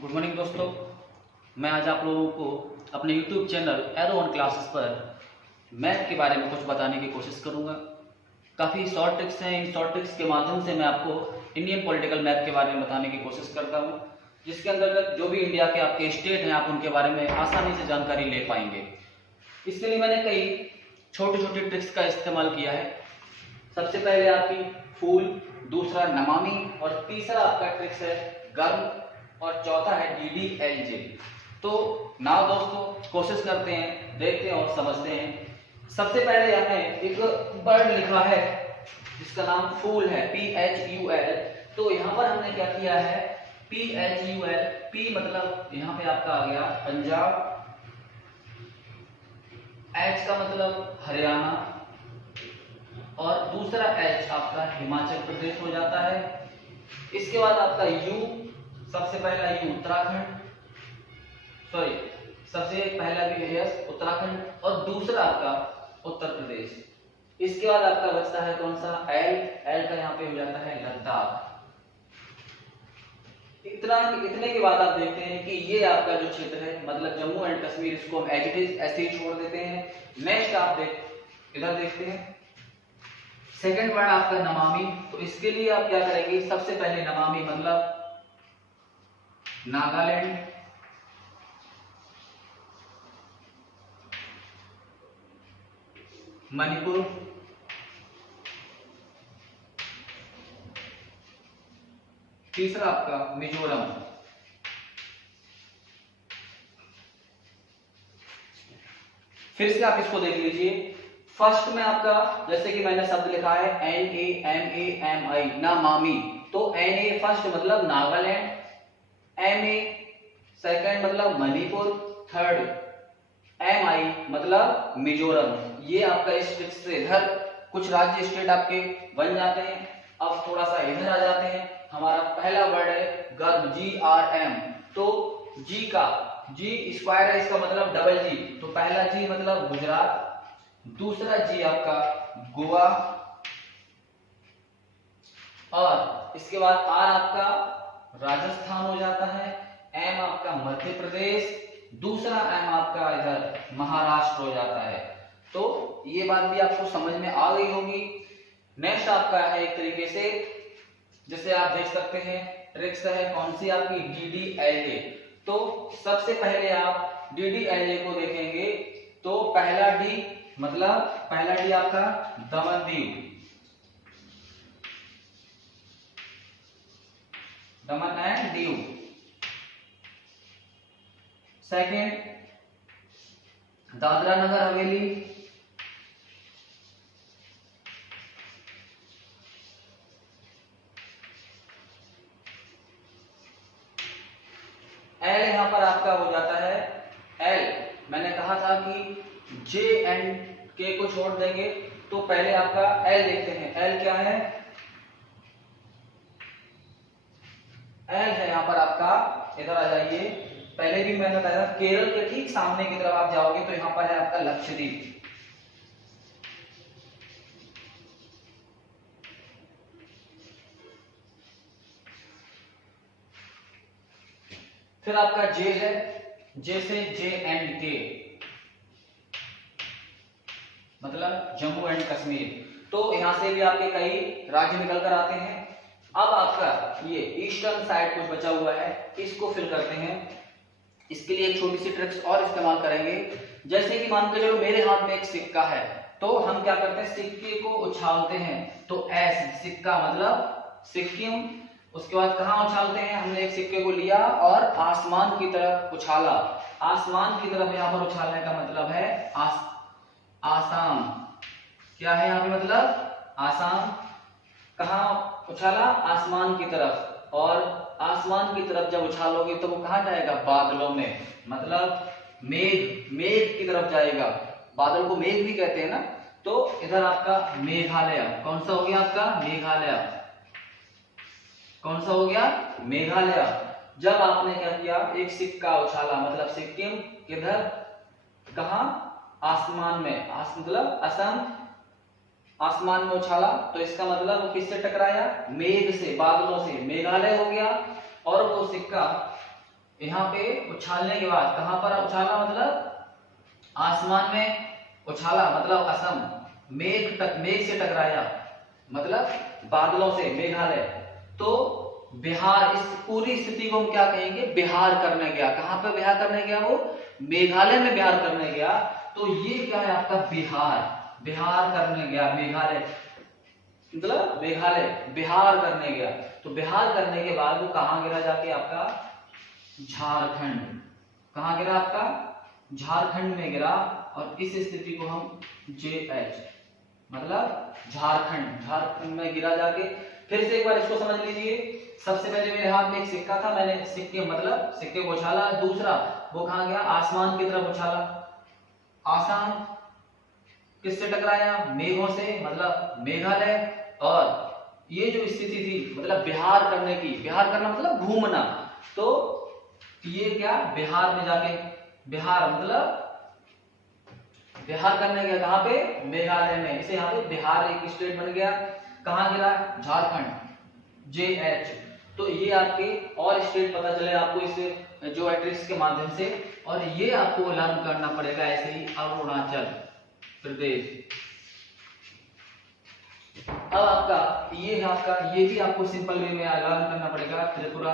Good morning दोस्तों। मैं आज आप लोगों को अपने YouTube channel arrow on classes पर मैथ के बारे में कुछ बताने की कोशिश करूंगा। काफ़ी शॉर्ट ट्रिक्स हैं। इन शॉर्ट ट्रिक्स के माध्यम से मैं आपको इंडियन पॉलिटिकल मैथ के बारे में बताने की कोशिश करता हूं, जिसके अंतर्गत जो भी इंडिया के आपके स्टेट हैं आप उनके बारे में आसानी से जानकारी ले पाएंगे। इसके लिए मैंने कई छोटे छोटे ट्रिक्स का इस्तेमाल किया है। सबसे पहले आपकी फूल, दूसरा नमामि और तीसरा आपका ट्रिक्स है गर्म और चौथा है DDLJ। तो नाउ दोस्तों कोशिश करते हैं, देखते हैं और समझते हैं। सबसे पहले हमें एक बर्ड लिखा है जिसका नाम फूल है, PHUL। तो यहाँ पर हमने क्या किया है, PHUL, P मतलब यहाँ पे आपका आ गया पंजाब, H का मतलब हरियाणा और दूसरा H आपका हिमाचल प्रदेश हो जाता है। इसके बाद आपका U, सबसे पहला U उत्तराखंड, सबसे पहला भी यस उत्तराखंड और दूसरा आपका उत्तर प्रदेश। इसके बाद आपका बचता है कौन सा, L का यहाँ पे हो जाता है लद्दाख। इतने के बाद आप देखते हैं कि ये आपका जो क्षेत्र है मतलब जम्मू एंड कश्मीर, इसको हम एज इट इज ऐसे ही छोड़ देते हैं। नेक्स्ट आप इधर देखते हैं सेकंड वर्ड आपका नमामि। तो इसके लिए आप क्या करेंगे, सबसे पहले नमामि मतलब नागालैंड, मणिपुर, तीसरा आपका मिजोरम, फिर से आप इसको देख लीजिए। फर्स्ट में आपका जैसे कि मैंने शब्द लिखा है NAMAMI नमामि, तो NA फर्स्ट मतलब नागालैंड, MA सेकंड मतलब मणिपुर, थर्ड MI मतलब मिजोरम। ये आपका इस ट्रिक से इधर कुछ राज्य स्टेट आपके बन जाते हैं। अब थोड़ा सा इधर आ जाते हैं। हमारा पहला वर्ड है गर्म, GRM। तो G स्क्वायर है, इसका मतलब डबल G। तो पहला G मतलब गुजरात, दूसरा G आपका गोवा और इसके बाद R आपका राजस्थान हो जाता है, M आपका मध्य प्रदेश, दूसरा M आपका इधर महाराष्ट्र हो जाता है। तो ये बात भी आपको समझ में आ गई होगी। नेक्स्ट आपका है एक तरीके से जैसे आप देख सकते हैं ट्रिक्स है कौन सी आपकी, DDLJ। तो सबसे पहले आप DDLJ को देखेंगे तो पहला D मतलब पहला D आपका दमन and Diu, second Dadra Nagar Haveli, L यहां पर आपका हो जाता है L। मैंने कहा था कि J एंड K को छोड़ देंगे, तो पहले आपका L देखते हैं। L क्या है, L है यहां पर आपका, इधर आ जाइए। पहले भी मैंने बताया था केरल के ठीक सामने की तरफ आप जाओगे तो यहां पर है आपका लक्षद्वीप। फिर आपका J है, J से J एंड K मतलब जम्मू एंड कश्मीर। तो यहां से भी आपके कई राज्य निकल कर आते हैं। अब आपका ये ईस्टर्न साइड कुछ बचा हुआ है, इसको फिल करते हैं। इसके लिए एक छोटी सी ट्रिक्स और इस्तेमाल करेंगे। जैसे कि मान के चलो मेरे हाथ में एक सिक्का है, तो हम क्या करते हैं, सिक्के को उछालते हैं। तो S सिक्का मतलब सिक्किम। उसके बाद कहाँ उछालते हैं, हमने एक सिक्के को लिया और आसमान की तरफ उछाला। आसमान की तरफ यहाँ पर उछालने का मतलब है आसाम। क्या है यहाँ पे मतलब आसाम। कहाँ उछाला, आसमान की तरफ। और आसमान की तरफ जब उछालोगे तो वो कहाँ जाएगा, बादलों में, मतलब मेघ की तरफ जाएगा। बादल को मेघ भी कहते हैं ना। तो इधर आपका मेघालय, कौन सा हो गया आपका मेघालय, कौन सा हो गया मेघालय। जब आपने क्या किया, एक सिक्का उछाला मतलब सिक्किम, किधर, कहा, आसमान में, मतलब असम, आसमान में उछाला। तो इसका मतलब वो किससे टकराया, मेघ से, बादलों से, मेघालय हो गया। और वो सिक्का यहाँ पे उछालने के बाद कहां पर उछाला, मतलब आसमान में उछाला, मतलब असम, मेघ से टकराया, मतलब बादलों से, मेघालय। तो बिहार, इस पूरी स्थिति को हम क्या कहेंगे, बिहार करने गया। कहां पे बिहार करने गया, वो मेघालय में बिहार करने गया। तो ये क्या है आपका, बिहार, बिहार करने गया, मेघालय मतलब मेघालय, बिहार करने गया। तो बिहार करने के बाद वो कहां गिरा जाके, आपका झारखंड। कहां गिरा, आपका झारखंड में गिरा। और इस स्थिति को हम JH मतलब झारखंड, झारखंड में गिरा जाके। फिर से एक बार इसको समझ लीजिए। सबसे पहले मेरे हाथ में एक सिक्का था, मैंने सिक्के मतलब सिक्के को उछाला। दूसरा वो कहां गया, आसमान की तरफ उछाला। आसमान किससे टकराया, मेघों से, मतलब मेघालय। और ये जो स्थिति थी मतलब बिहार करने की, बिहार करना मतलब घूमना, तो ये क्या, बिहार में जाके, बिहार मतलब बिहार करने गया। कहां पे, मेघालय में। इसे यहाँ पे बिहार एक स्टेट बन गया। कहां गिरा, झारखंड, JH। तो ये आपके और स्टेट पता चले आपको इस जो मैट्रिक्स के माध्यम से। और ये आपको लर्न करना पड़ेगा ऐसे ही, अरुणाचल प्रदेश। अब आपका ये भी आपको सिंपल वे में लर्न करना पड़ेगा, त्रिपुरा।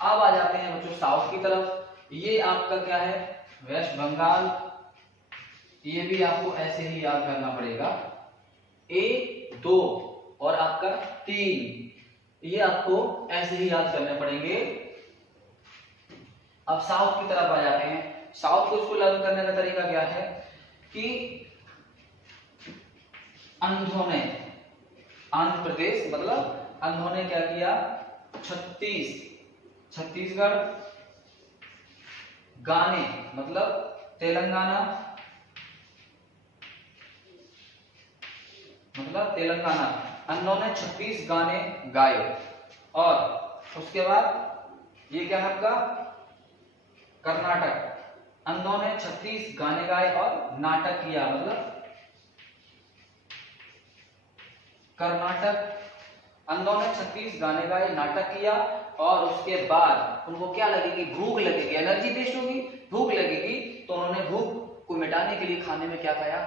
अब आ जाते हैं बच्चों साउथ की तरफ। ये आपका क्या है, वेस्ट बंगाल। ये भी आपको ऐसे ही याद करना पड़ेगा, 1 2 और आपका 3, ये आपको ऐसे ही याद करने पड़ेंगे। अब साउथ की तरफ आ जाते हैं। साउथ को इसको लर्न करने का तरीका क्या है कि अंधों ने, आंध्र प्रदेश मतलब अंधों ने क्या किया, छत्तीसगढ़, गाने मतलब तेलंगाना, अंधों ने 36 गाने गाए। और उसके बाद ये क्या है आपका, कर्नाटक, अंधों ने 36 गाने गाए और नाटक किया, मतलब कर्नाटक, अंधों ने 36 गाने गाए, नाटक किया। और उसके बाद उनको क्या लगेगी, भूख लगेगी, एनर्जी वेस्ट होगी, भूख लगेगी। तो उन्होंने भूख को मिटाने के लिए खाने में क्या खाया,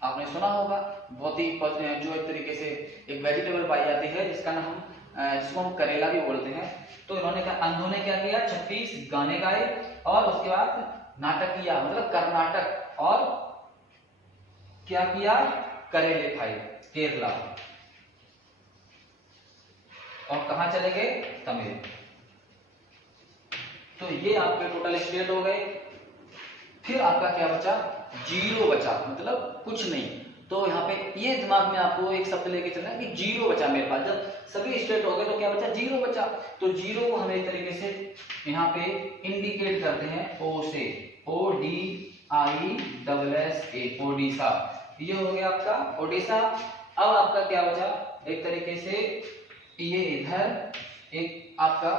आपने सुना होगा, बहुत ही जो एक तरीके से एक वेजिटेबल पाई जाती है जिसको हम करेला भी बोलते हैं। तो इन्होंने क्या, अंधों ने क्या किया, 36 गाने गाए और उसके बाद नाटक किया, मतलब कर्नाटक, और क्या किया, करेले खाए, केरला। और कहां चले गए, तमिल। तो ये आपके टोटल स्टेट हो गए। फिर आपका क्या बचा, 0 बचा, मतलब कुछ नहीं। तो यहाँ पे ये दिमाग में आपको एक शब्द लेके चलना है कि 0 बचा मेरे पास। जब सभी स्टेट हो गए तो क्या बचा, 0 बचा। तो 0 को हम एक तरीके से यहाँ पे इंडिकेट करते हैं O से, ODISSA, ओडिशा। ये हो गया आपका ओडिशा। अब आपका क्या बचा, एक तरीके से ये इधर एक आपका,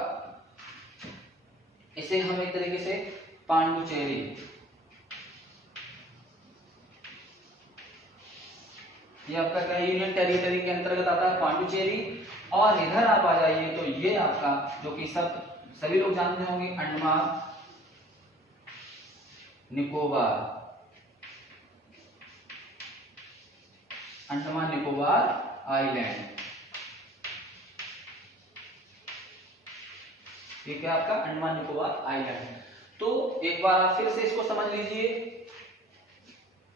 इसे हम एक तरीके से पांडुचेरी, ये आपका क्या यूनियन टेरिटरी के अंतर्गत आता है, पांडुचेरी। और इधर आप आ जाइए तो ये आपका जो कि सभी लोग जानते होंगे, अंडमान निकोबार आइलैंड। ठीक है, आपका अंडमान निकोबार आइलैंड। तो एक बार आप फिर से इसको समझ लीजिए,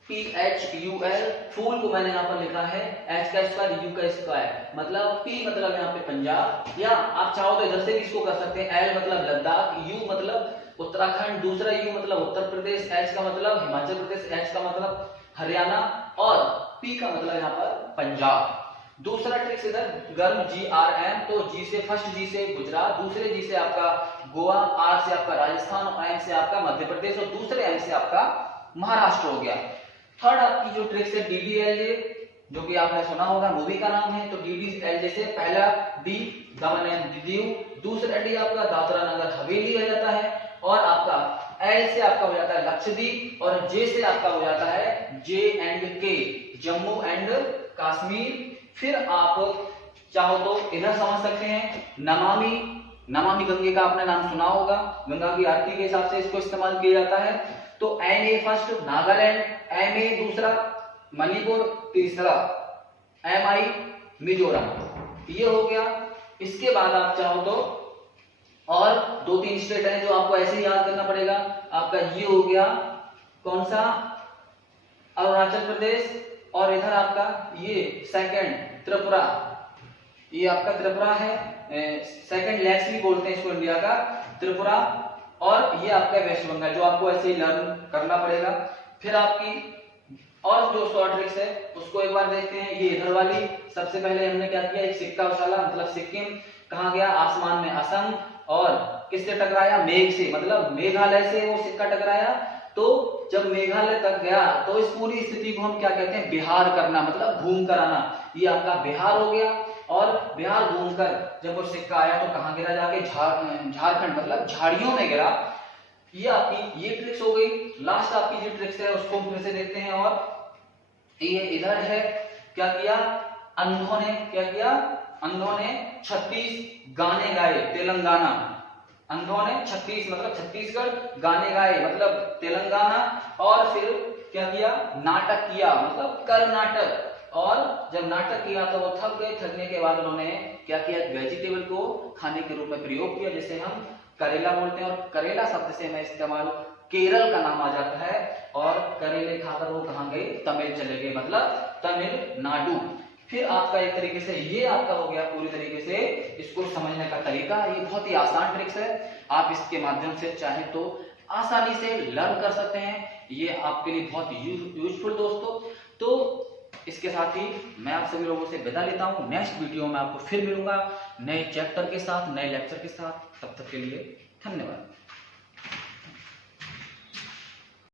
PHUL, फूल को मैंने यहाँ पर लिखा है H का स्क्वायर, U का स्क्वायर, मतलब P मतलब यहाँ पे पंजाब, या आप चाहो तो इधर से भी इसको कर सकते हैं। L मतलब लद्दाख, U मतलब उत्तराखंड, दूसरा U मतलब उत्तर प्रदेश, H का मतलब हिमाचल प्रदेश, H का मतलब हरियाणा, और P का मतलब यहाँ पर पंजाब। दूसरा ट्रिक्स इधर गर्म GRM, तो G से, फर्स्ट G से गुजरात, दूसरे G से आपका गोवा, R से आपका राजस्थान, और M से आपका मध्य प्रदेश, और दूसरे M से आपका महाराष्ट्र हो गया। थर्ड आपकी जो ट्रिक्स है DDLJ, जो कि आपने सुना होगा, मूवी का नाम है। तो DDLJ से पहला D दमन एंड दीव, दूसरा D आपका दादरा नगर हवेली आ जाता है, और आपका L से आपका हो जाता है लक्षद्वीप, और J से आपका हो जाता है J&K, जम्मू एंड कश्मीर। फिर आप चाहो तो इधर समझ सकते हैं, नमामि नमामि गंगे का आपने नाम सुना होगा, गंगा की आरती के हिसाब से इसको इस्तेमाल किया जाता है। तो NA फर्स्ट नागालैंड, MA दूसरा मणिपुर, तीसरा MI मिजोरम, ये हो गया। इसके बाद आप चाहो तो और 2-3 स्टेट हैं जो आपको ऐसे ही याद करना पड़ेगा। आपका ये हो गया कौन सा, अरुणाचल प्रदेश, और इधर आपका ये सेकंड त्रिपुरा, ये आपका त्रिपुरा है, सेकंड लेग्स भी बोलते हैं इसको इंडिया का, त्रिपुरा, और ये आपका वेस्ट बंगाल, जो आपको ऐसे ही लर्न करना पड़ेगा। फिर आपकी और जो शॉर्ट ट्रिक्स है उसको एक बार देखते हैं। ये इधर वाली, सबसे पहले हमने क्या किया, एक सिक्का उछाला, मतलब सिक्किम कहाँ गया, आसमान में असम, और किससे टकराया, मेघ से, मतलब मेघालय से वो सिक्का टकराया। तो जब मेघालय तक गया तो इस पूरी स्थिति को हम क्या कहते हैं, बिहार करना, मतलब घूम कर आना, ये आपका बिहार हो गया। और बिहार घूमकर जब वो सिक्का आया तो कहाँ गिरा, जाके झारखंड, मतलब झाड़ियों में गिरा। ये आपकी ये ट्रिक्स हो गई। लास्ट आपकी जो ट्रिक्स है उसको फिर से देखते हैं। और ये इधर है, क्या किया, अंधों ने क्या किया, अंधों ने 36 गाने गाए, तेलंगाना, अंधों ने 36 मतलब छत्तीसगढ़, गाने गाए मतलब तेलंगाना, और फिर क्या किया, नाटक किया, मतलब कर्नाटक। और जब नाटक किया तो वो थक गए, थकने के बाद उन्होंने क्या किया, वेजिटेबल को खाने के रूप में प्रयोग किया, जैसे हम करेला बोलते हैं। और करेला शब्द से मैं इस्तेमाल केरल का नाम आ जाता है, और करेले खाकर वो कहाँ गए, तमिल चले गए, मतलब तमिलनाडु। फिर आपका एक तरीके से ये आपका हो गया पूरी तरीके से इसको समझने का तरीका। ये बहुत ही आसान ट्रिक्स है, आप इसके माध्यम से चाहे तो आसानी से लर्न कर सकते हैं। ये आपके लिए बहुत यूजफुल दोस्तों। तो इसके साथ ही मैं आप सभी लोगों से विदा लेता हूं। नेक्स्ट वीडियो में आपको फिर मिलूंगा नए चैप्टर के साथ, नए लेक्चर के साथ। तब तक के लिए धन्यवाद।